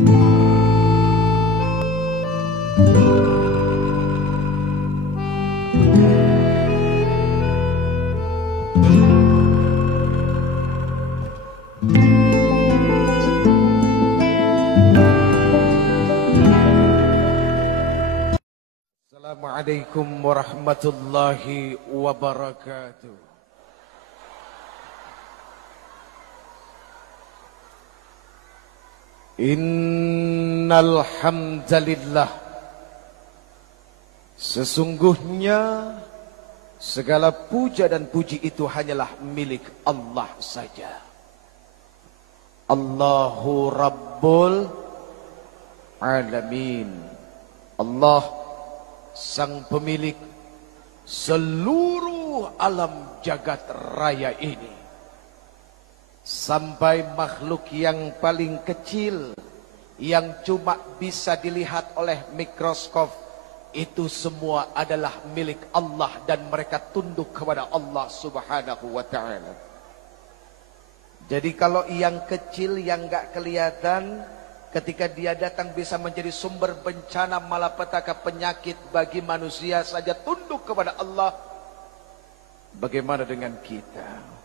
Assalamualaikum warahmatullahi wabarakatuh. Innal hamdalillah, sesungguhnya segala puja dan puji itu hanyalah milik Allah saja. Allahu Rabbul Alamin. Allah sang pemilik seluruh alam jagat raya ini. Sampai makhluk yang paling kecil yang cuma bisa dilihat oleh mikroskop, itu semua adalah milik Allah dan mereka tunduk kepada Allah Subhanahu wa ta'ala. Jadi kalau yang kecil yang gak kelihatan, ketika dia datang bisa menjadi sumber bencana malapetaka penyakit bagi manusia saja tunduk kepada Allah. Bagaimana dengan kita?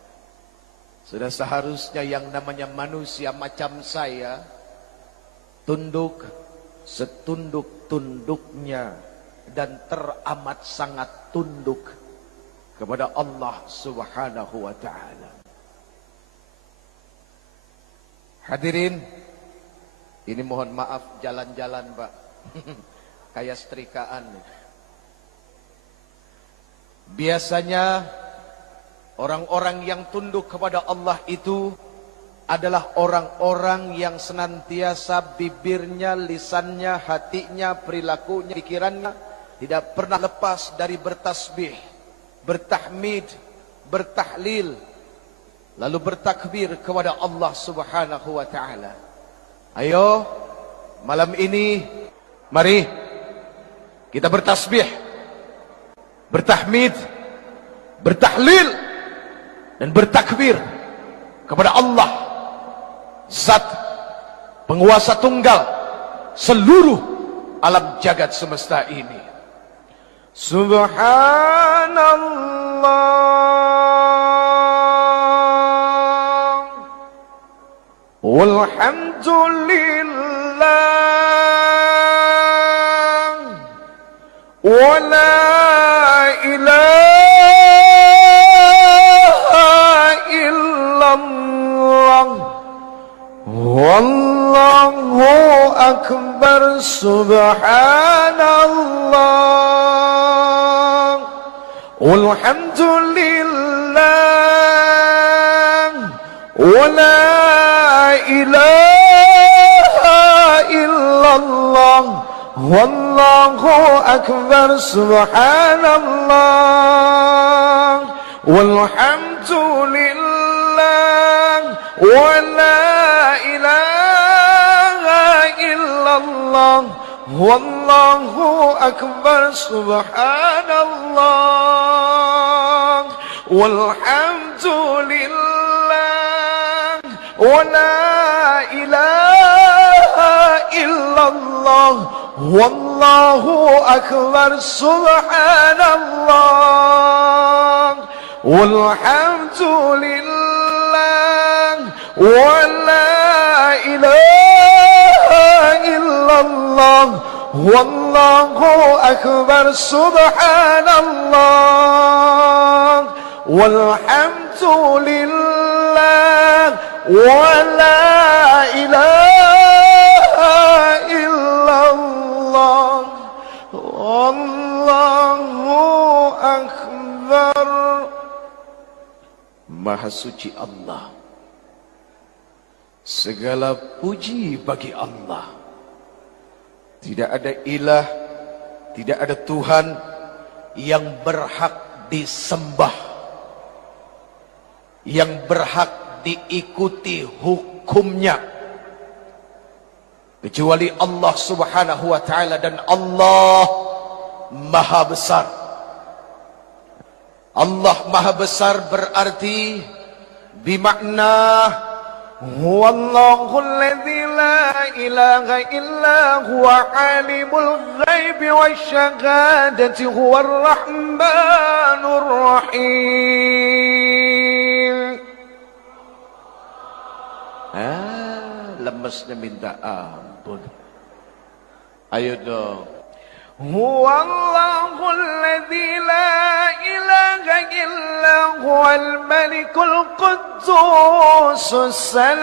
Sudah seharusnya yang namanya manusia macam saya tunduk setunduk-tunduknya dan teramat sangat tunduk kepada Allah Subhanahu wa ta'ala. Hadirin, ini mohon maaf jalan-jalan Pak, kayak setrikaan. Biasanya orang-orang yang tunduk kepada Allah itu adalah orang-orang yang senantiasa bibirnya, lisannya, hatinya, perilakunya, pikirannya tidak pernah lepas dari bertasbih, bertahmid, bertahlil, lalu bertakbir kepada Allah Subhanahu wa ta'ala. Ayo, malam ini mari kita bertasbih, bertahmid, bertahlil dan bertakbir kepada Allah, Zat penguasa tunggal seluruh alam jagat semesta ini. Subhanallah walhamdulillah wa la ilaha wallahu akbar. Subhanallah walhamdulillah wa la ilaha illallah wallahu akbar. Subhanallah walhamdulillah wa la wallahu akbar. Subhanallah walhamdulillah wa la ilaha illallah wallahu akbar. Subhanallah walhamdulillah wa la ilaha illallah wallahu akbar. Subhanallah walhamdulillah wa la ilaha illallah wallahu akbar. Maha suci Allah, segala puji bagi Allah. Tidak ada ilah, tidak ada Tuhan yang berhak disembah, yang berhak diikuti hukumnya, kecuali Allah Subhanahu wa ta'ala. Dan Allah Maha Besar. Allah Maha Besar berarti bimakna Huwallahul ladzi la ilaha illa huwa alimul ghaibi wasyahadati huwar rahmanur rahim. Lemesnya minta ampun. Ayo dong. Huwallahul ladzi la ilaha illa huwal malikul quddusus salam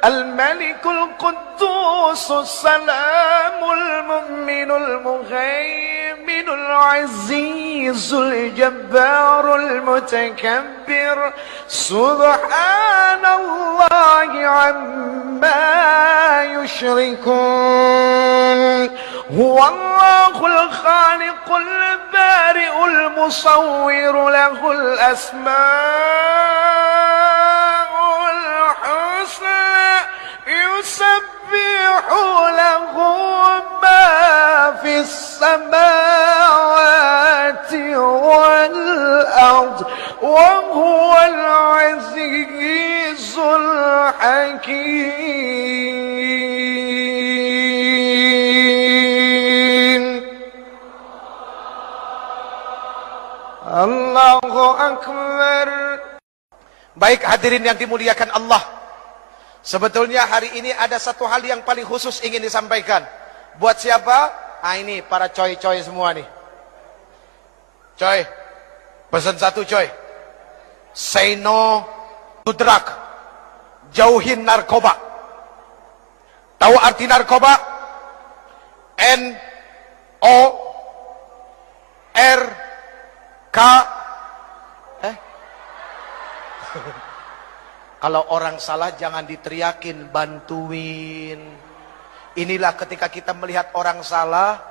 al-malikul quddusus salamul mu'minul muhaiminul azizul jabbarul mutakabbir subhanallahi amma yushrikun. Huwallahul khaliqul bari'ul musawwir lahul asma'ul husna yusabbihu lahu ma fis samawati wal ard wa huwal azizul hakim. Allahu Akbar. Baik hadirin yang dimuliakan Allah, sebetulnya hari ini ada satu hal yang paling khusus ingin disampaikan. Buat siapa? Ini para coy-coy semua nih. Coy, pesan satu coy. Say no to drug. Jauhin narkoba. Tahu arti narkoba? N-O-R-K. Kalau orang salah jangan diteriakin, bantuin. Inilah ketika kita melihat orang salah,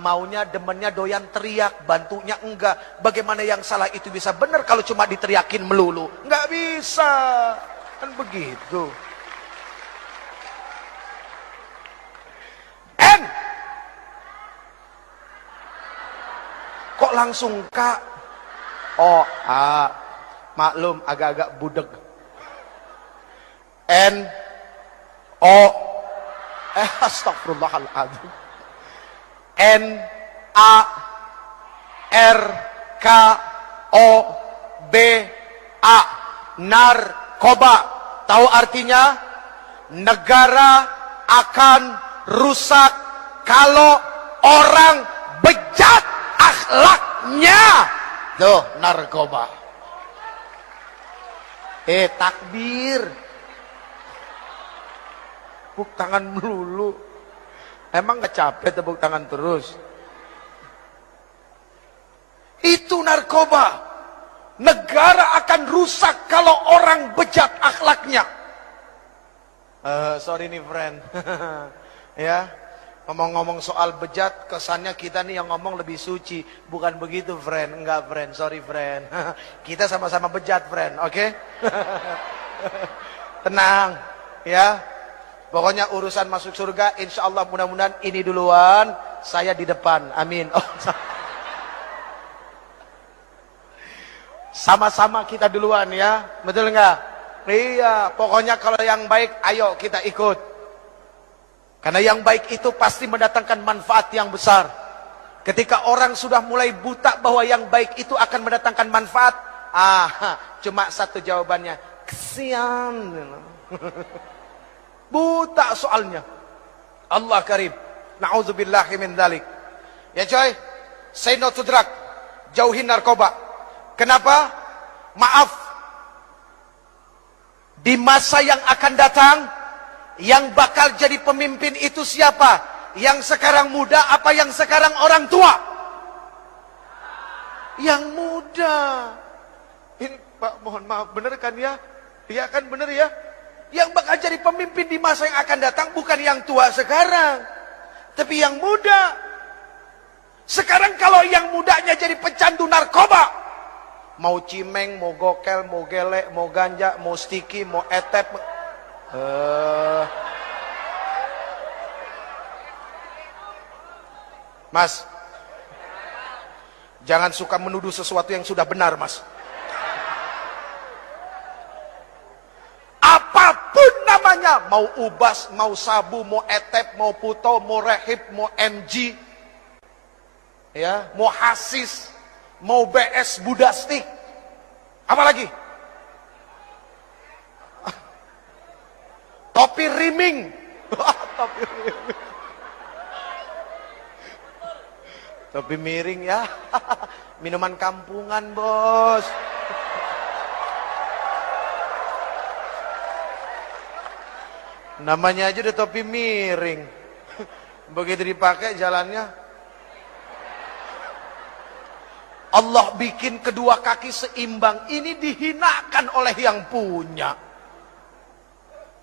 maunya demennya doyan teriak, bantunya enggak. Bagaimana yang salah itu bisa benar kalau cuma diteriakin melulu? Enggak bisa. Kan begitu. N. Kok langsung K? O, A. Maklum agak-agak budeg. N O astagfirullahaladzim. N A R K O B A. Narkoba. Tahu artinya? Negara akan rusak kalau orang bejat akhlaknya. Tuh, narkoba. Takbir. Tepuk tangan melulu. Emang gak capek tepuk tangan terus? Itu narkoba. Negara akan rusak kalau orang bejat akhlaknya. Sorry nih friend. Ya, ngomong-ngomong soal bejat, kesannya kita nih yang ngomong lebih suci. Bukan begitu friend. Enggak friend, sorry friend. Kita sama-sama bejat friend, oke? Tenang, ya. Pokoknya urusan masuk surga, insya Allah mudah-mudahan ini duluan, saya di depan, amin. Oh, sama-sama kita duluan ya, betul nggak? Iya, pokoknya kalau yang baik, ayo kita ikut. Karena yang baik itu pasti mendatangkan manfaat yang besar. Ketika orang sudah mulai buta bahwa yang baik itu akan mendatangkan manfaat, cuma satu jawabannya, kesian. Buta soalnya. Allah karim. Na'udzubillahi min dzalik. Ya coy, say no to drug. Jauhin narkoba. Kenapa? Maaf. Di masa yang akan datang, yang bakal jadi pemimpin itu siapa? Yang sekarang muda apa yang sekarang orang tua? Yang muda. Ini Pak, mohon maaf, bener kan ya? Iya kan bener ya? Yang bakal jadi pemimpin di masa yang akan datang bukan yang tua sekarang, tapi yang muda. Sekarang kalau yang mudanya jadi pecandu narkoba, mau cimeng, mau gokel, mau gelek, mau ganja, mau stiki, mau etep, Mas, jangan suka menuduh sesuatu yang sudah benar, Mas. mau ubas, mau sabu, mau etep, mau puto, mau rehib, mau MG, ya, mau hasis, mau BS budastik, apalagi topi riming. Topi riming. Topi miring ya. Minuman kampungan, bos. Namanya aja udah topi miring. Begitu dipakai jalannya. Allah bikin kedua kaki seimbang. Ini dihinakan oleh yang punya.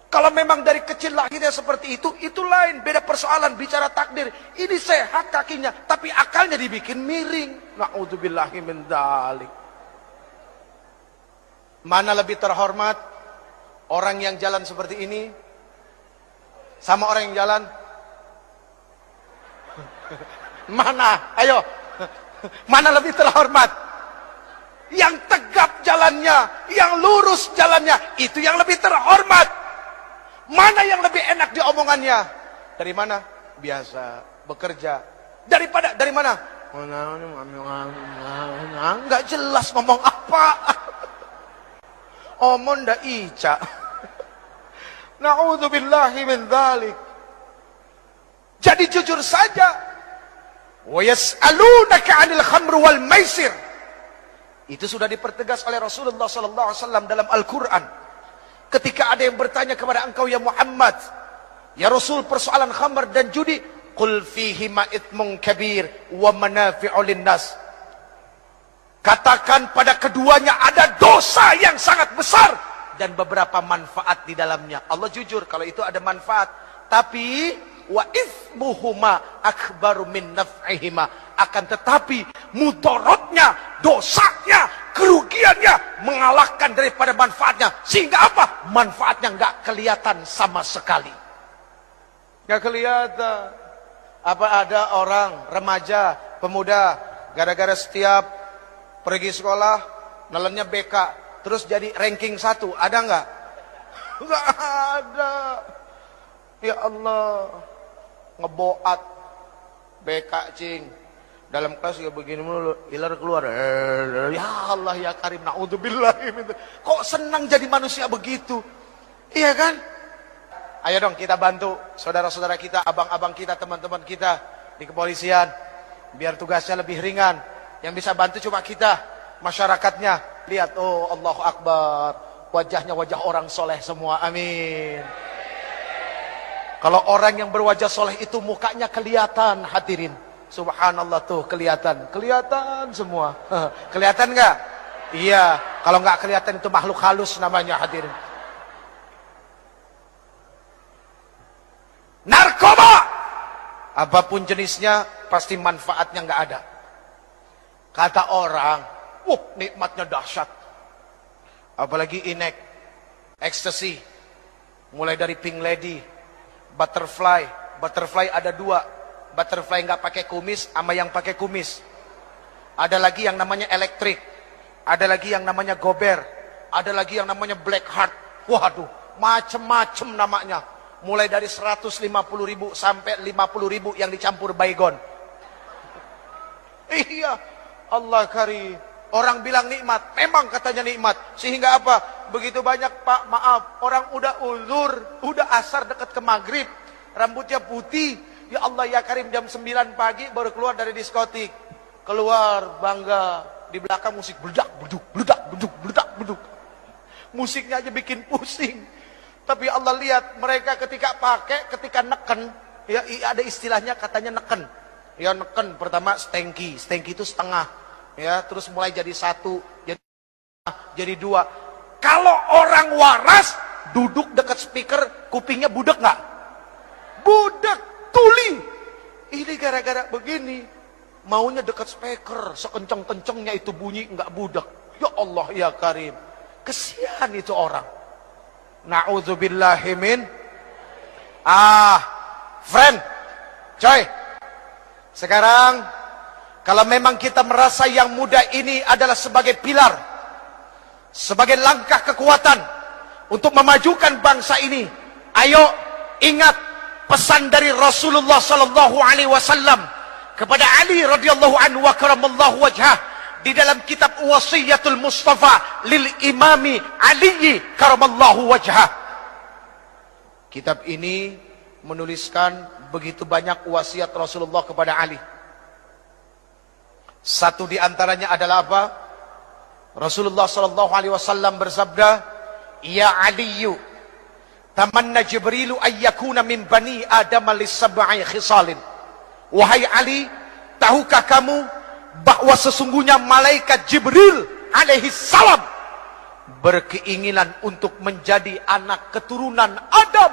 Kalau memang dari kecil lahirnya seperti itu lain. Beda persoalan, bicara takdir. Ini sehat kakinya, tapi akalnya dibikin miring. Na'udzubillahi min dzalik. Mana lebih terhormat? Orang yang jalan seperti ini sama orang yang jalan? Mana? Ayo. Mana lebih terhormat? Yang tegap jalannya, yang lurus jalannya, itu yang lebih terhormat. Mana yang lebih enak di omongannya? Dari mana? Biasa, bekerja. Dari mana? Enggak jelas ngomong apa. Omong ndak ica. Na'udzubillahi min dzalik. Jadi jujur saja. Wa yas'alunaka 'anil khamr wal maisir. Itu sudah dipertegas oleh Rasulullah sallallahu alaihi wasallam dalam Al-Qur'an. Ketika ada yang bertanya kepada engkau ya Muhammad, ya Rasul, persoalan khamr dan judi, qul fihi ma itsmun kabir wa manafi'u linnas. Katakan pada keduanya ada dosa yang sangat besar dan beberapa manfaat di dalamnya. Allah jujur kalau itu ada manfaat, tapi wa itsmuhuma akbaru min naf'ihima. Akan tetapi mudaratnya, dosanya, kerugiannya mengalahkan daripada manfaatnya. Sehingga apa? Manfaatnya nggak kelihatan sama sekali. Nggak kelihatan. Apa ada orang remaja, pemuda, gara-gara setiap pergi sekolah nelennya BK, terus jadi ranking 1, ada nggak? Nggak ada. Ya Allah, ngeboat BK cing. Dalam kelas ya begini mulu, ilar keluar. Ya Allah ya Karim, naudzubillahi min. Kok senang jadi manusia begitu? Iya kan? Ayo dong kita bantu saudara-saudara kita, abang-abang kita, teman-teman kita di kepolisian, biar tugasnya lebih ringan. Yang bisa bantu cuma kita, masyarakatnya. Lihat, oh Allahu Akbar, wajahnya wajah orang soleh semua, amin. Kalau orang yang berwajah soleh itu mukanya kelihatan, hadirin. Subhanallah tuh kelihatan semua. Kelihatan nggak? Iya. Kalau nggak kelihatan itu makhluk halus namanya, hadirin. Narkoba, apapun jenisnya, pasti manfaatnya nggak ada. Kata orang, nikmatnya dahsyat. Apalagi inek, ecstasy, mulai dari pink lady, butterfly. Butterfly ada 2. Butterfly nggak pakai kumis sama yang pakai kumis. Ada lagi yang namanya elektrik. Ada lagi yang namanya gober. Ada lagi yang namanya black heart. Waduh, macem-macem namanya. Mulai dari 150.000 sampai 50.000 yang dicampur baygon. Iya, Allah karim. Orang bilang nikmat, memang katanya nikmat. Sehingga apa? Begitu banyak, Pak, maaf, orang udah uzur, udah asar dekat ke maghrib, rambutnya putih. Ya Allah ya Karim, jam 9 pagi baru keluar dari diskotik. Keluar bangga, di belakang musik beledak, beduk, beledak, beduk, beledak, beduk. Musiknya aja bikin pusing. Tapi Allah lihat mereka ketika pakai, ketika neken, ya ada istilahnya katanya neken. Ya neken, pertama stengki itu setengah. Ya, terus mulai jadi 1, jadi 2. Kalau orang waras duduk dekat speaker, kupingnya budek nggak? Budek. Tuli. Ini gara-gara begini. Maunya dekat speaker. Sekenceng-kencengnya itu bunyi nggak budak. Ya Allah ya Karim. Kesian itu orang. Na'udzubillahi min. Friend. Coy. Sekarang. Kalau memang kita merasa yang muda ini adalah sebagai pilar. Sebagai langkah kekuatan. Untuk memajukan bangsa ini. Ayo ingat pesan dari Rasulullah sallallahu alaihi wasallam kepada Ali radhiyallahu anhu wa karamallahu wajhah di dalam kitab Wasiyatul Mustafa lil Imami Ali karamallahu wajhah. Kitab ini menuliskan begitu banyak wasiat Rasulullah kepada Ali. Satu di antaranya adalah apa? Rasulullah sallallahu alaihi wasallam bersabda, "Ya Aliyu, tamanna Jibrilu ayyakuna min bani Adam lis-sab'i khisalin." Wahai Ali, tahukah kamu bahwa sesungguhnya malaikat Jibril alaihi salam berkeinginan untuk menjadi anak keturunan Adam,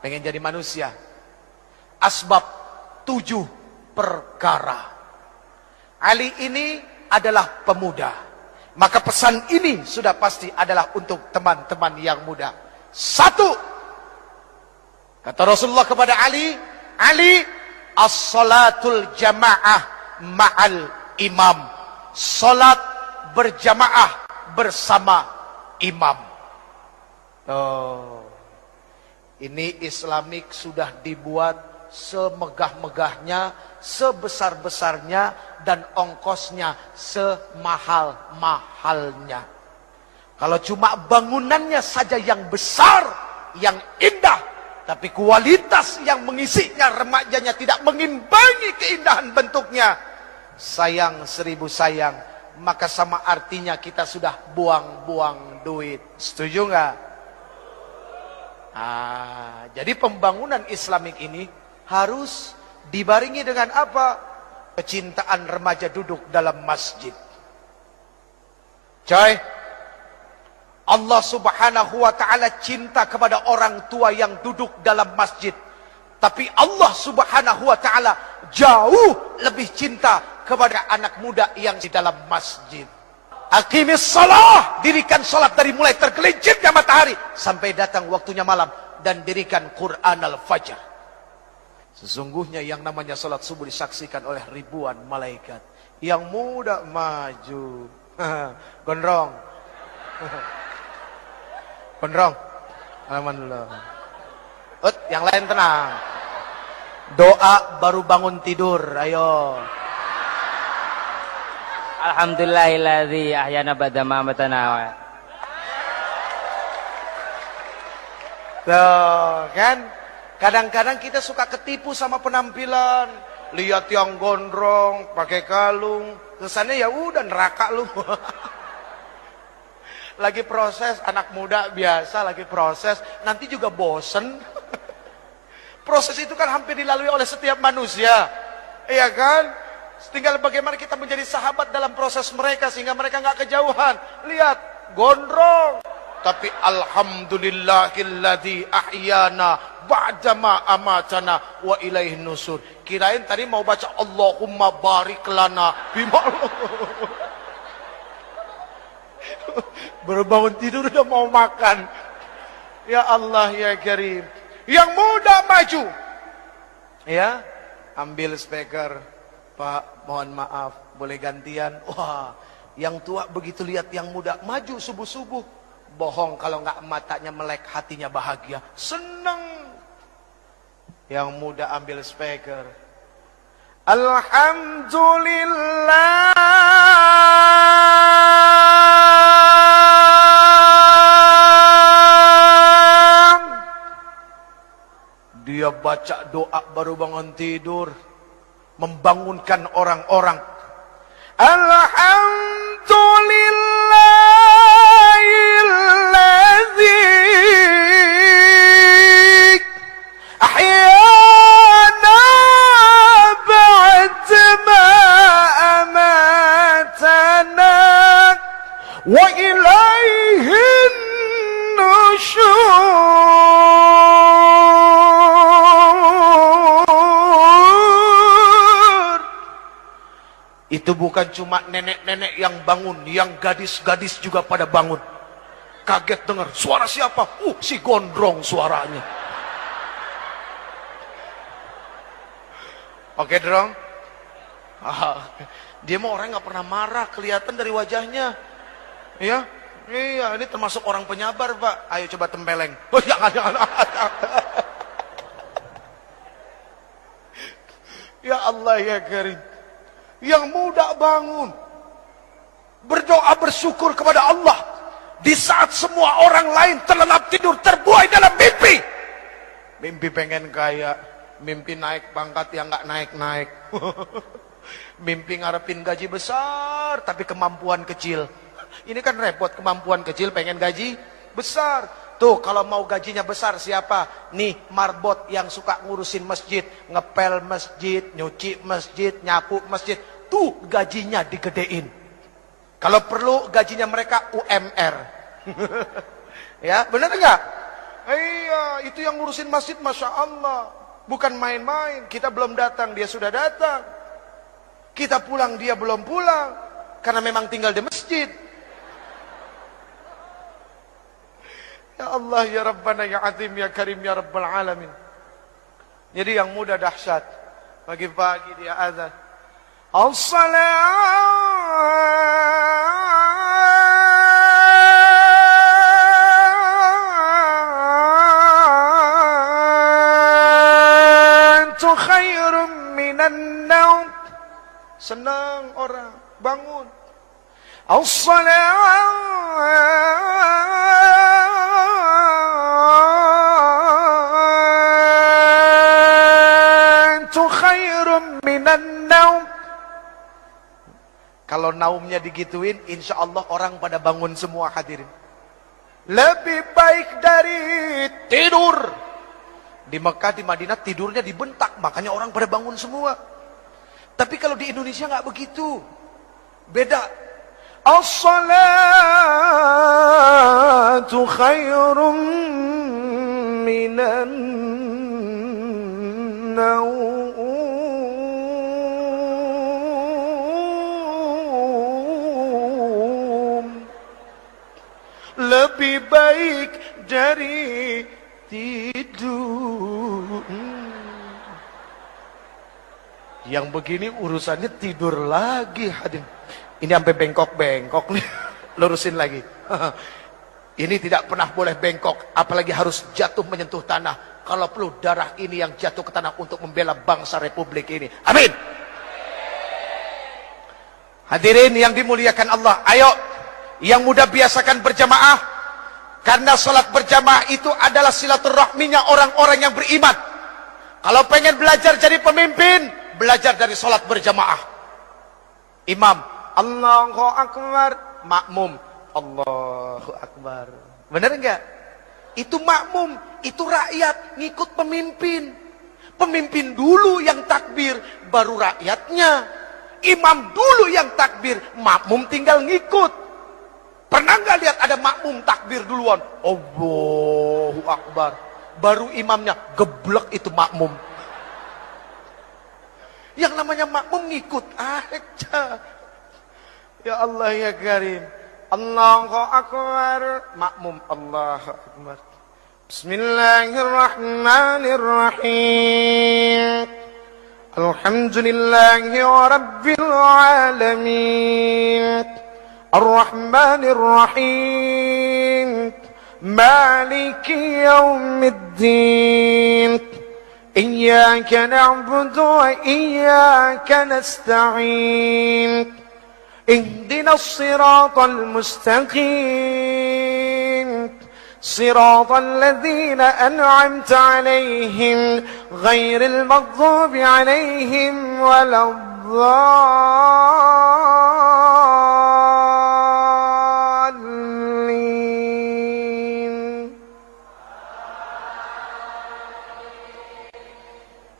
pengen jadi manusia. Asbab 7 perkara. Ali ini adalah pemuda, maka pesan ini sudah pasti adalah untuk teman-teman yang muda. 1, kata Rasulullah kepada Ali, Ali, as-salatul jamaah ma'al imam. Salat berjamaah bersama imam. Oh, ini Islamik sudah dibuat semegah-megahnya, sebesar-besarnya, dan ongkosnya semahal-mahalnya. Kalau cuma bangunannya saja yang besar, yang indah, tapi kualitas yang mengisinya, remajanya tidak mengimbangi keindahan bentuknya, sayang 1000 sayang, maka sama artinya kita sudah buang-buang duit. Setuju nggak? Jadi pembangunan Islamik ini harus dibarengi dengan apa? Kecintaan remaja duduk dalam masjid. Coy, Allah subhanahu wa ta'ala cinta kepada orang tua yang duduk dalam masjid. Tapi Allah subhanahu wa ta'ala jauh lebih cinta kepada anak muda yang di dalam masjid. Aqimis salah, dirikan salat dari mulai tergelincirnya matahari sampai datang waktunya malam, dan dirikan Quran al-Fajr. Sesungguhnya yang namanya salat subuh disaksikan oleh ribuan malaikat. Yang muda maju. Gondrong. Gondrong. Alhamdulillah. Yang lain tenang. Doa baru bangun tidur. Ayo. Alhamdulillahilladzi ahyana ba'da ma amatana. Tuh, kan? Kadang-kadang kita suka ketipu sama penampilan. Lihat yang gondrong, pakai kalung, kesannya ya udah neraka lu. Lagi proses, anak muda biasa lagi proses, nanti juga bosen. Proses itu kan hampir dilalui oleh setiap manusia. Iya kan? Tinggal bagaimana kita menjadi sahabat dalam proses mereka sehingga mereka nggak kejauhan. Lihat, gondrong. Tapi alhamdulillahilladzi ahyana ba'dama amatana wa ilaihin nusur. Kirain tadi mau baca Allahumma barik lana bima. Baru bangun tidur udah mau makan. Ya Allah ya Karim. Yang muda maju. Ya, ambil speaker. Pak, mohon maaf, boleh gantian? Wah, yang tua begitu lihat yang muda maju subuh-subuh. Bohong kalau nggak matanya melek, hatinya bahagia, seneng. Yang muda ambil speaker. Alhamdulillah. Dia baca doa baru bangun tidur, membangunkan orang-orang. Alhamdulillahilladzi ahyana ba'dama amatana wa ilaihin nusyur. Itu bukan cuma nenek-nenek yang bangun, yang gadis-gadis juga pada bangun. Kaget dengar, suara siapa? Si gondrong suaranya. Oke, Drong. Dia mah orang nggak pernah marah, kelihatan dari wajahnya. Ya, Iya, ini termasuk orang penyabar, Pak. Ayo coba tempeleng. Oh, jangan. Ya Allah ya Karim. Yang muda bangun. Berdoa bersyukur kepada Allah. Di saat semua orang lain terlelap tidur, terbuai dalam mimpi. Mimpi pengen kaya. Mimpi naik pangkat yang gak naik-naik. Mimpi ngarepin gaji besar, tapi kemampuan kecil. Ini kan repot, kemampuan kecil pengen gaji besar. Tuh kalau mau gajinya besar siapa? Nih marbot yang suka ngurusin masjid. Ngepel masjid, nyuci masjid, nyapu masjid. Tuh gajinya digedein. Kalau perlu gajinya mereka UMR. Ya benar enggak? Iya, itu yang ngurusin masjid, Masya Allah. Bukan main-main. Kita belum datang, dia sudah datang. Kita pulang, dia belum pulang. Karena memang tinggal di masjid. Ya Allah, ya Rabbana, ya Azim, ya Karim, ya Rabbal Alamin. Jadi yang muda dahsyat. Pagi-pagi dia azan. As-salatu khairum minan naum. Senang orang bangun. As-salatu khairum minan naum. Kalau naumnya digituin, insya Allah orang pada bangun semua hadirin. Lebih baik dari tidur. Di Mekah, di Madinah tidurnya dibentak, makanya orang pada bangun semua. Tapi kalau di Indonesia nggak begitu. Beda. As-salatu khairum minan naum. Lebih baik dari tidur. Yang begini urusannya tidur lagi hadirin. Ini sampai bengkok-bengkok nih. Lurusin lagi. Ini tidak pernah boleh bengkok, apalagi harus jatuh menyentuh tanah. Kalau perlu darah ini yang jatuh ke tanah untuk membela bangsa Republik ini. Amin. Hadirin yang dimuliakan Allah, ayo yang muda biasakan berjamaah. Karena sholat berjamaah itu adalah silaturahminya orang-orang yang beriman. Kalau pengen belajar jadi pemimpin, belajar dari sholat berjamaah. Imam, Allahu Akbar. Makmum, Allahu Akbar. Benar enggak? Itu makmum, itu rakyat ngikut pemimpin. Pemimpin dulu yang takbir, baru rakyatnya. Imam dulu yang takbir, makmum tinggal ngikut. Pernah nggak lihat ada makmum takbir duluan? Allahu Akbar. Baru imamnya geblek itu makmum. Yang namanya makmum ngikut aja. Ya Allah ya Karim. Allahu Akbar. Makmum Allahu Akbar. Bismillahirrahmanirrahim. Alhamdulillahi Rabbil Alamin. الرحمن الرحيم مالك يوم الدين إياك نعبد وإياك نستعين اهدنا الصراط المستقيم صراط الذين أنعمت عليهم غير المغضوب عليهم ولا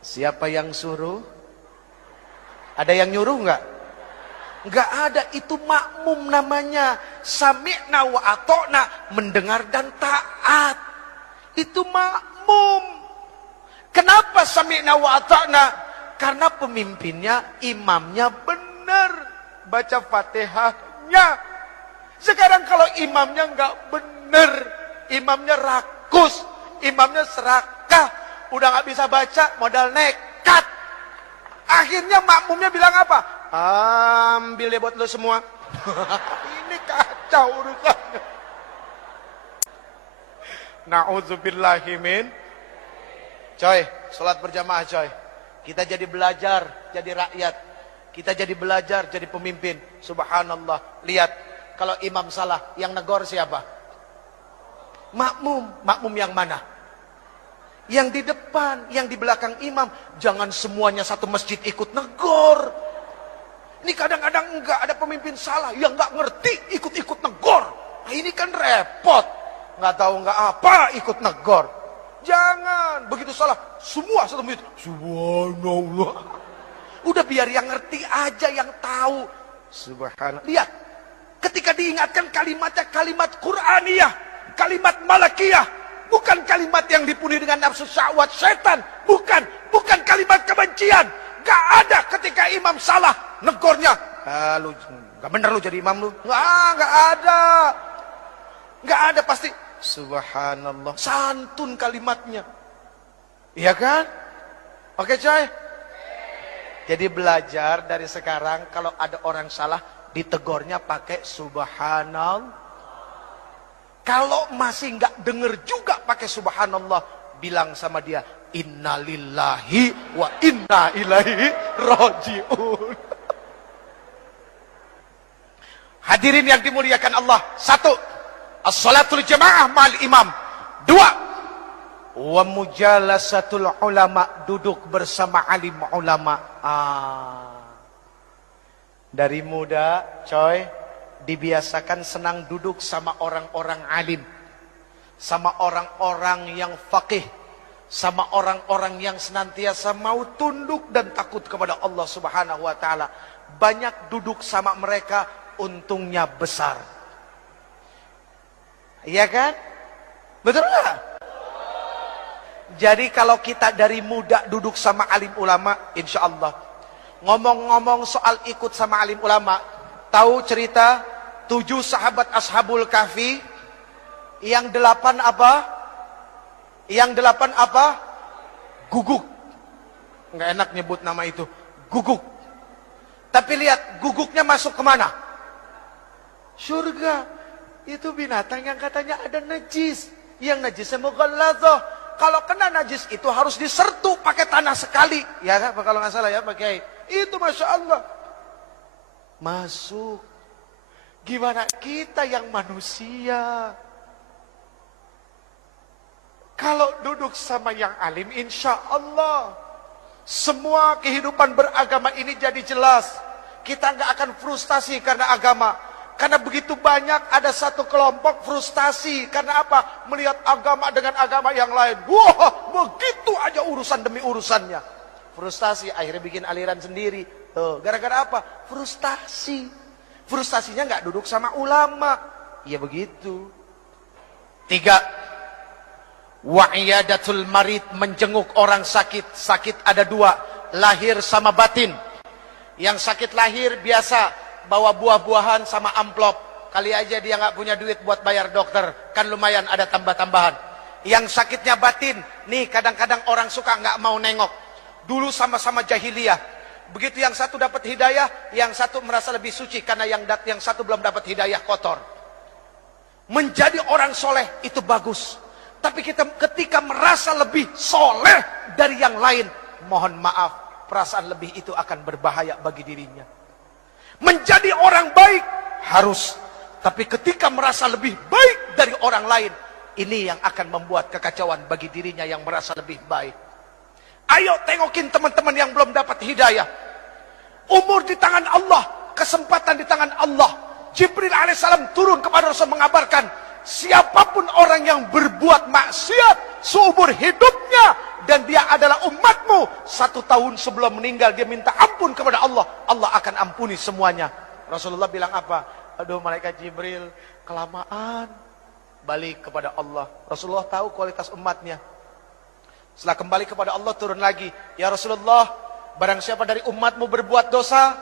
Siapa yang suruh? Ada yang nyuruh enggak? Enggak ada, itu makmum namanya. Sami'na wa ata'na, mendengar dan taat. Itu makmum. Kenapa sami'na wa ata'na? Karena pemimpinnya, imamnya benar baca Fatihahnya. Sekarang kalau imamnya enggak benar, imamnya rakus, imamnya serakah, udah nggak bisa baca, modal nekat. Akhirnya makmumnya bilang apa? Ambil deh buat lo semua. Ini kacau urusannya. Na'udzubillahi min. Coy, sholat berjamaah coy. Kita jadi belajar, jadi rakyat. Kita jadi belajar, jadi pemimpin. Subhanallah. Lihat, kalau imam salah, yang negor siapa? Makmum. Makmum yang mana? Yang di depan, yang di belakang imam. Jangan semuanya satu masjid ikut negor. Ini kadang-kadang enggak ada pemimpin salah, yang enggak ngerti ikut-ikut negor. Nah, ini kan repot. Enggak tahu enggak apa ikut negor. Jangan, begitu salah, semua satu masjid. Subhanallah. Udah biar yang ngerti aja, yang tahu. Subhanallah. Lihat, ketika diingatkan kalimatnya kalimat Qur'aniyah, kalimat Malakiyah, bukan kalimat yang dipenuhi dengan nafsu syahwat setan, bukan kalimat kebencian. Gak ada ketika imam salah negornya. Lu gak bener lu jadi imam lu. Gak ada pasti. Subhanallah, santun kalimatnya. Iya kan? Oke coy. Jadi belajar dari sekarang, kalau ada orang salah ditegornya pakai subhanallah. Kalau masih nggak denger juga pakai subhanallah, bilang sama dia, innalillahi wa inna ilaihi rajiun. Hadirin yang dimuliakan Allah. 1. As-salatul jamaah ma'al imam. 2. Wa mujalasatul ulama, duduk bersama alim ulama. Dari muda coy, dibiasakan senang duduk sama orang-orang alim, sama orang-orang yang faqih, sama orang-orang yang senantiasa mau tunduk dan takut kepada Allah Subhanahu wa taala. Banyak duduk sama mereka, untungnya besar. Iya kan? Betul nggak? Jadi kalau kita dari muda duduk sama alim ulama, insya Allah. Ngomong-ngomong soal ikut sama alim ulama, tahu cerita 7 sahabat Ashabul Kahfi? Yang 8 apa? Yang 8 apa? Guguk. Nggak enak nyebut nama itu. Guguk. Tapi lihat, guguknya masuk kemana? Surga. Itu binatang yang katanya ada najis. Yang najisnya mughalladhah. Kalau kena najis itu harus disertu pakai tanah sekali. Ya kan? Kalau nggak salah ya Pak Kiai. Itu Masya Allah. Masuk. Gimana kita yang manusia? Kalau duduk sama yang alim, insya Allah semua kehidupan beragama ini jadi jelas. Kita nggak akan frustasi karena agama. Karena begitu banyak ada satu kelompok frustasi. Karena apa? Melihat agama dengan agama yang lain. Wah, begitu aja urusan demi urusannya. Frustasi, akhirnya bikin aliran sendiri. Tuh, gara-gara apa? Frustasi. Frustasinya nggak duduk sama ulama. Ya begitu. 3. Wa'iyadatul marid, menjenguk orang sakit. Sakit ada 2, lahir sama batin. Yang sakit lahir biasa bawa buah-buahan sama amplop. Kali aja dia nggak punya duit buat bayar dokter, kan lumayan ada tambah-tambahan. Yang sakitnya batin, nih kadang-kadang orang suka nggak mau nengok. Dulu sama-sama jahiliyah. Begitu yang satu dapat hidayah, yang satu merasa lebih suci karena yang satu belum dapat hidayah kotor. Menjadi orang soleh itu bagus. Tapi kita ketika merasa lebih soleh dari yang lain, mohon maaf, perasaan lebih itu akan berbahaya bagi dirinya. Menjadi orang baik harus, tapi ketika merasa lebih baik dari orang lain, ini yang akan membuat kekacauan bagi dirinya yang merasa lebih baik. Ayo tengokin teman-teman yang belum dapat hidayah. Umur di tangan Allah, kesempatan di tangan Allah. Jibril alaihissalam turun kepada Rasul mengabarkan, siapapun orang yang berbuat maksiat seumur hidupnya dan dia adalah umatmu, 1 tahun sebelum meninggal dia minta ampun kepada Allah, Allah akan ampuni semuanya. Rasulullah bilang apa? Aduh malaikat Jibril, kelamaan. Balik kepada Allah. Rasulullah tahu kualitas umatnya. Setelah kembali kepada Allah turun lagi, ya Rasulullah, barang siapa dari umatmu berbuat dosa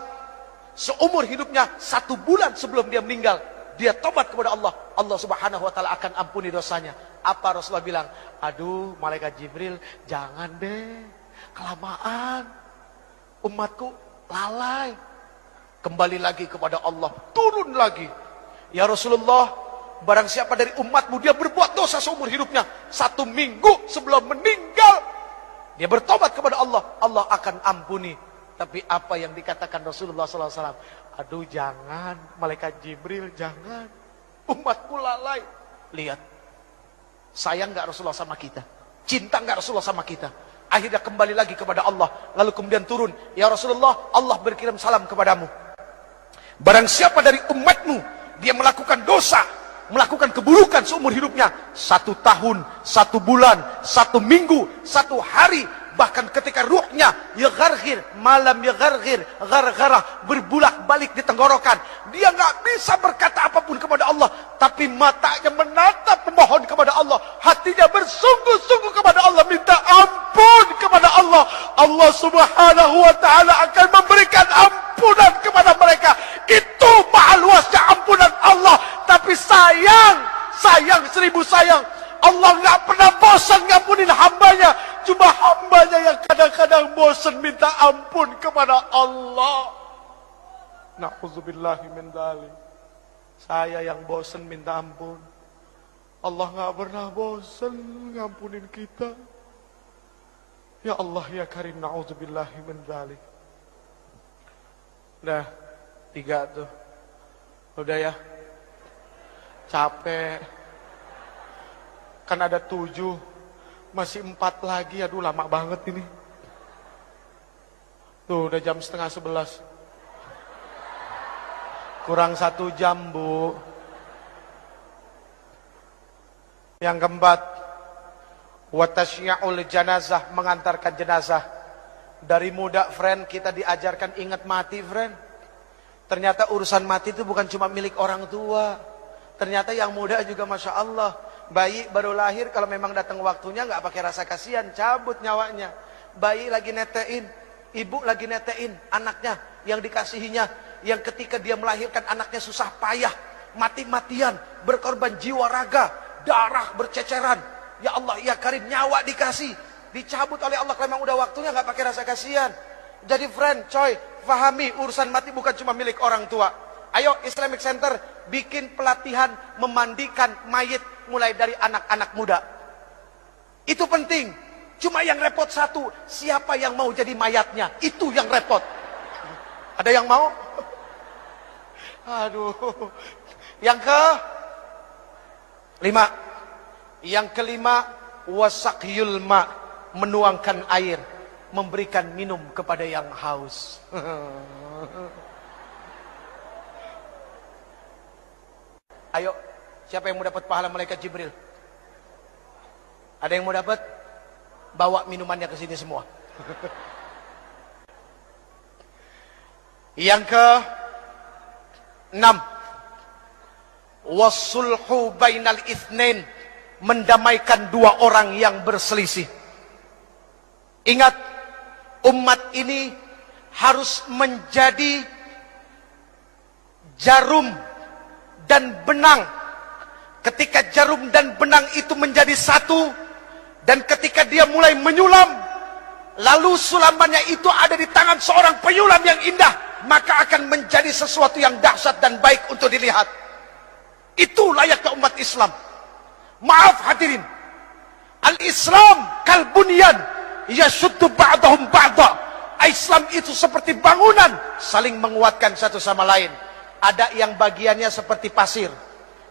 seumur hidupnya 1 bulan sebelum dia meninggal, dia tobat kepada Allah, Allah Subhanahu wa taala akan ampuni dosanya. Apa Rasulullah bilang? Aduh malaikat Jibril, jangan deh, kelamaan, umatku lalai. Kembali lagi kepada Allah, turun lagi, ya Rasulullah, barang siapa dari umatmu dia berbuat dosa seumur hidupnya, 1 minggu sebelum meninggal dia bertobat kepada Allah, Allah akan ampuni. Tapi apa yang dikatakan Rasulullah SAW? Aduh jangan, malaikat Jibril jangan, umatku lalai. Lihat, sayang gak Rasulullah sama kita? Cinta gak Rasulullah sama kita? Akhirnya kembali lagi kepada Allah. Lalu kemudian turun, ya Rasulullah, Allah berkirim salam kepadamu. Barang siapa dari umatmu dia melakukan dosa, melakukan keburukan seumur hidupnya, 1 tahun, 1 bulan, 1 minggu, 1 hari, bahkan ketika ruhnya yagharghir, malam yagharghir, gargarah, berbulak-balik di tenggorokan, dia nggak bisa berkata apapun kepada Allah, tapi matanya menatap memohon kepada Allah, hatinya bersungguh-sungguh kepada Allah, minta ampun kepada Allah. Allah Subhanahu wa taala akan memberikan ampunan kepada mereka. Itu maha luasnya ampunan Allah. Tapi sayang 1000 sayang, Allah nggak pernah bosan ngampunin hambanya. Cuma hambanya yang kadang-kadang bosan minta ampun kepada Allah. Na'udzubillahi min dzalik. Saya yang bosan minta ampun, Allah nggak pernah bosan ngampunin kita. Ya Allah ya Karim, na'udzubillahi min dzalik. Udah 3 tuh. Udah ya. Capek. Kan ada 7, masih 4 lagi. Aduh lama banget ini. Tuh udah jam setengah 11. Kurang 1 jam Bu. Yang keempat, watasyi'ul janazah, mengantarkan jenazah. Dari muda friend kita diajarkan ingat mati friend. Ternyata urusan mati itu bukan cuma milik orang tua. Ternyata yang muda juga Masya Allah. Bayi baru lahir kalau memang datang waktunya nggak pakai rasa kasihan, cabut nyawanya. Bayi lagi netein, ibu lagi netein anaknya yang dikasihinya, yang ketika dia melahirkan anaknya susah payah, mati-matian, berkorban jiwa raga, darah berceceran. Ya Allah ya Karim, nyawa dikasih, dicabut oleh Allah kalau memang udah waktunya nggak pakai rasa kasihan. Jadi friend, coy, fahami urusan mati bukan cuma milik orang tua. Ayo Islamic Center bikin pelatihan memandikan mayit mulai dari anak-anak muda. Itu penting. Cuma yang repot satu, siapa yang mau jadi mayatnya? Itu yang repot. Ada yang mau? Aduh. Yang ke-5. Yang ke-5, wasakyul ma, menuangkan air, memberikan minum kepada yang haus. Ayo, siapa yang mau dapat pahala malaikat Jibril? Ada yang mau dapat? Bawa minumannya ke sini semua. Yang ke-6, wasulhu bainal itsnain, mendamaikan 2 orang yang berselisih. Ingat, umat ini harus menjadi jarum dan benang. Ketika jarum dan benang itu menjadi satu, dan ketika dia mulai menyulam, lalu sulamannya itu ada di tangan seorang penyulam yang indah, maka akan menjadi sesuatu yang dahsyat dan baik untuk dilihat. Itu layaknya umat Islam. Maaf hadirin, al-Islam kalbunyan yashuddu ba'dahum ba'da. Islam itu seperti bangunan, saling menguatkan satu sama lain. Ada yang bagiannya seperti pasir,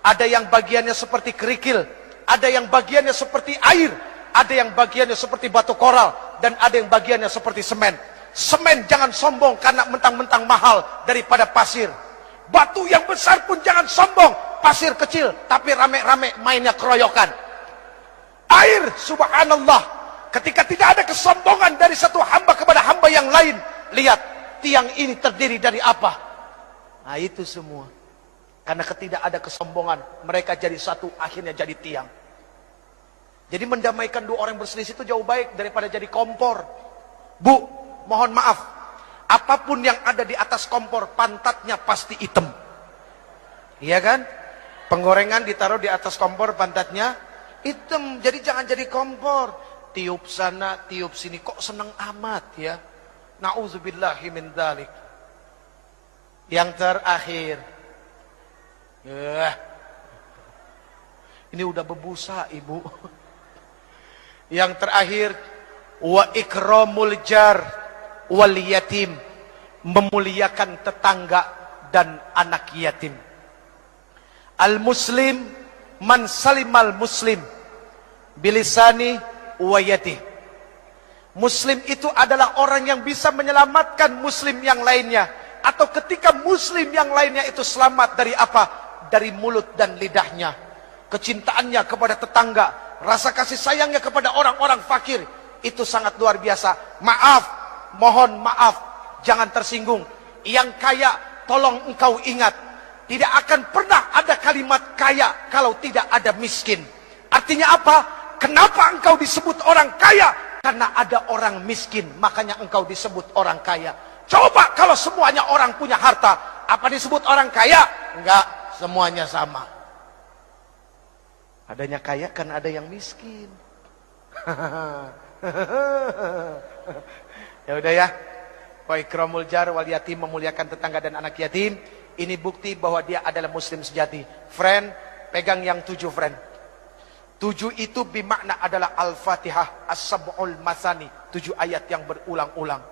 ada yang bagiannya seperti kerikil, ada yang bagiannya seperti air, ada yang bagiannya seperti batu koral, dan ada yang bagiannya seperti semen. Semen jangan sombong karena mentang-mentang mahal daripada pasir. Batu yang besar pun jangan sombong, pasir kecil tapi rame-rame mainnya keroyokan. Air, subhanallah, ketika tidak ada kesombongan dari satu hamba kepada hamba yang lain. Lihat, tiang ini terdiri dari apa? Nah itu semua karena ketidak ada kesombongan, mereka jadi satu, akhirnya jadi tiang. Jadi mendamaikan 2 orang berselisih itu jauh baik daripada jadi kompor. Bu, mohon maaf, apapun yang ada di atas kompor, pantatnya pasti hitam. Iya kan? Penggorengan ditaruh di atas kompor, pantatnya hitam. Jadi jangan jadi kompor. Tiup sana, tiup sini, kok seneng amat ya. Na'udzubillahi min dzalik. Yang terakhir, Ini udah berbusa ibu. Yang terakhir, wa ikramul jar wal yatim, memuliakan tetangga dan anak yatim. Al muslim man salimal muslim bilisani wa yatih. Muslim itu adalah orang yang bisa menyelamatkan muslim yang lainnya, atau ketika muslim yang lainnya itu selamat dari apa? Dari mulut dan lidahnya. Kecintaannya kepada tetangga, rasa kasih sayangnya kepada orang-orang fakir, itu sangat luar biasa. Maaf, mohon maaf, jangan tersinggung. Yang kaya, tolong engkau ingat, tidak akan pernah ada kalimat kaya kalau tidak ada miskin. Artinya apa? Kenapa engkau disebut orang kaya? Karena ada orang miskin, makanya engkau disebut orang kaya. Coba kalau semuanya orang punya harta, apa disebut orang kaya? Enggak, semuanya sama. Adanya kaya kan ada yang miskin. Ya udah ya. Wa ikramul jar wal yatim, memuliakan tetangga dan anak yatim. Ini bukti bahwa dia adalah muslim sejati. Friend, pegang yang 7 friend. 7 itu bermakna adalah Al-Fatihah, As-Sab'ul Masani, 7 ayat yang berulang-ulang.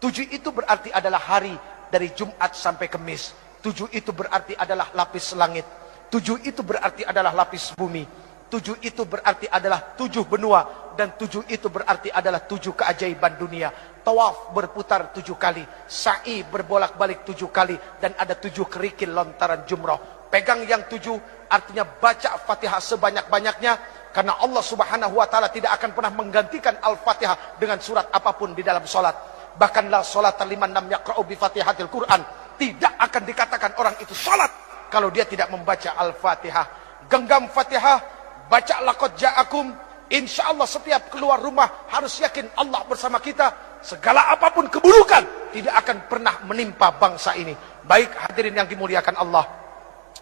7 itu berarti adalah hari dari Jumat sampai Kamis. 7 itu berarti adalah lapis langit. 7 itu berarti adalah lapis bumi. 7 itu berarti adalah 7 benua. Dan 7 itu berarti adalah 7 keajaiban dunia. Tawaf berputar 7 kali. Sa'i berbolak-balik 7 kali. Dan ada 7 kerikil lontaran jumrah. Pegang yang 7, artinya baca Fatihah sebanyak-banyaknya. Karena Allah subhanahu wa ta'ala tidak akan pernah menggantikan Al-Fatihah dengan surat apapun di dalam solat. Bahkan la salata liman lam yaqra'u bi Fatihatil Quran. Tidak akan dikatakan orang itu salat kalau dia tidak membaca Al-Fatihah. Genggam Fatihah, baca laqad ja'akum. Insyaallah setiap keluar rumah harus yakin Allah bersama kita. Segala apapun keburukan tidak akan pernah menimpa bangsa ini. Baik hadirin yang dimuliakan Allah,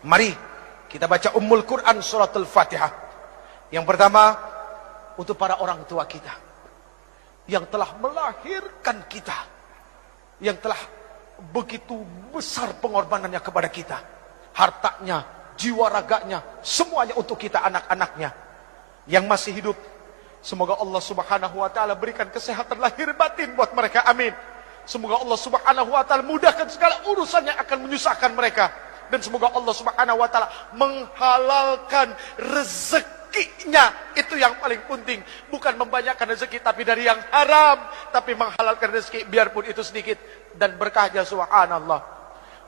mari kita baca Ummul Quran suratul Fatihah. Yang pertama, untuk para orang tua kita yang telah melahirkan kita, yang telah begitu besar pengorbanannya kepada kita, hartanya, jiwa raganya, semuanya untuk kita, anak-anaknya yang masih hidup. Semoga Allah subhanahu wa ta'ala berikan kesehatan lahir batin buat mereka, amin. Semoga Allah subhanahu wa ta'ala mudahkan segala urusan yang akan menyusahkan mereka. Dan semoga Allah subhanahu wa ta'ala menghalalkan rezekinya. Itu yang paling penting. Bukan membanyakkan rezeki tapi dari yang haram, tapi menghalalkan rezeki biarpun itu sedikit dan berkahnya, subhanallah.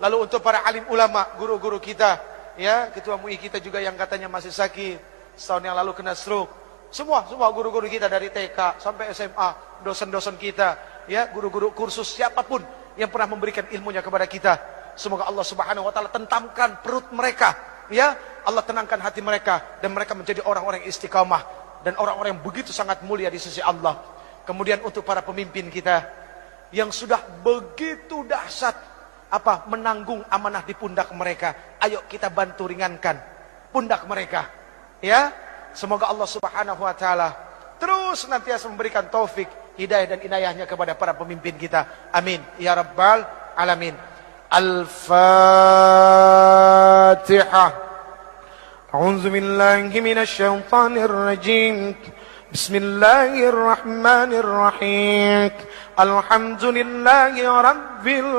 Lalu untuk para alim ulama, guru-guru kita, ya, ketua MUI kita juga yang katanya masih sakit, setahun yang lalu kena stroke. Semua guru-guru kita dari TK sampai SMA, dosen-dosen kita, ya, guru-guru kursus, siapapun yang pernah memberikan ilmunya kepada kita, semoga Allah subhanahu wa ta'ala tentamkan perut mereka, ya, Allah tenangkan hati mereka, dan mereka menjadi orang-orang yang istiqamah dan orang-orang yang begitu sangat mulia di sisi Allah. Kemudian untuk para pemimpin kita yang sudah begitu dahsyat menanggung amanah di pundak mereka, ayo kita bantu ringankan pundak mereka, ya. Semoga Allah subhanahu wa ta'ala terus nantiasa memberikan taufik, hidayah dan inayahnya kepada para pemimpin kita, amin ya rabbal alamin. Al-Fatihah. A'udzu billahi minasy syaithanir rajim. Bismillahirrahmanirrahim. Alhamdulillahi rabbil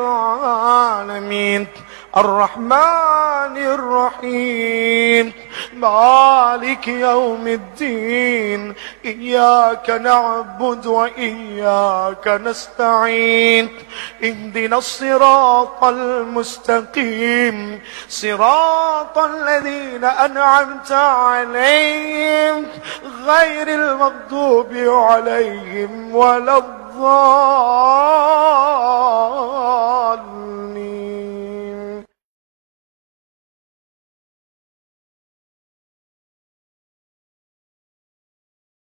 alamin. Ar-Rahmanir Rahim. Maliki yaumiddin. Iyyaka na'budu wa iyyaka nasta'in. Ihdinas siratal mustaqim. Siratal ladzina an'amta 'alaihim ghairil maghdubi 'alaihim waladdallin.